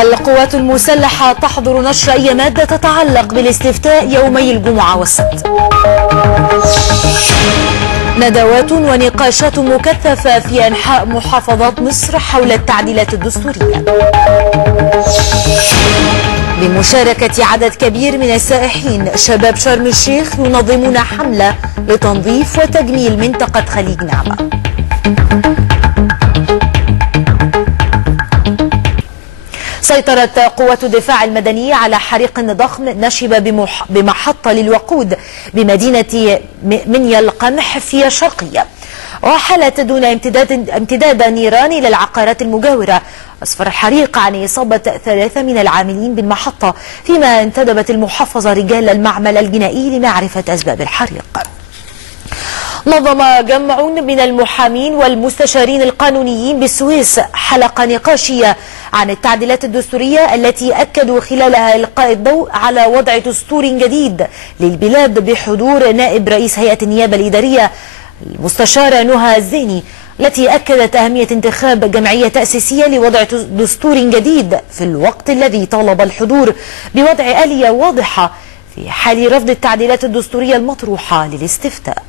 القوات المسلحة تحظر نشر أي مادة تتعلق بالاستفتاء يومي الجمعة والسبت. ندوات ونقاشات مكثفة في أنحاء محافظات مصر حول التعديلات الدستورية. بمشاركة عدد كبير من السائحين، شباب شرم الشيخ ينظمون حملة لتنظيف وتجميل منطقة خليج نعمة. سيطرت قوات الدفاع المدني على حريق ضخم نشب بمحطة للوقود بمدينة منيا القمح في الشرقية، وحالت دون امتداد النيران إلى العقارات المجاورة. أسفر الحريق عن إصابة 3 من العاملين بالمحطة، فيما انتدبت المحافظة رجال المعمل الجنائي لمعرفة أسباب الحريق. نظم جمع من المحامين والمستشارين القانونيين بالسويس حلقة نقاشية عن التعديلات الدستورية التي أكدوا خلالها إلقاء الضوء على وضع دستور جديد للبلاد بحضور نائب رئيس هيئة النيابة الإدارية المستشارة نهى الزيني، التي أكدت أهمية انتخاب جمعية تأسيسية لوضع دستور جديد في الوقت الذي طالب الحضور بوضع آلية واضحة في حال رفض التعديلات الدستورية المطروحة للاستفتاء.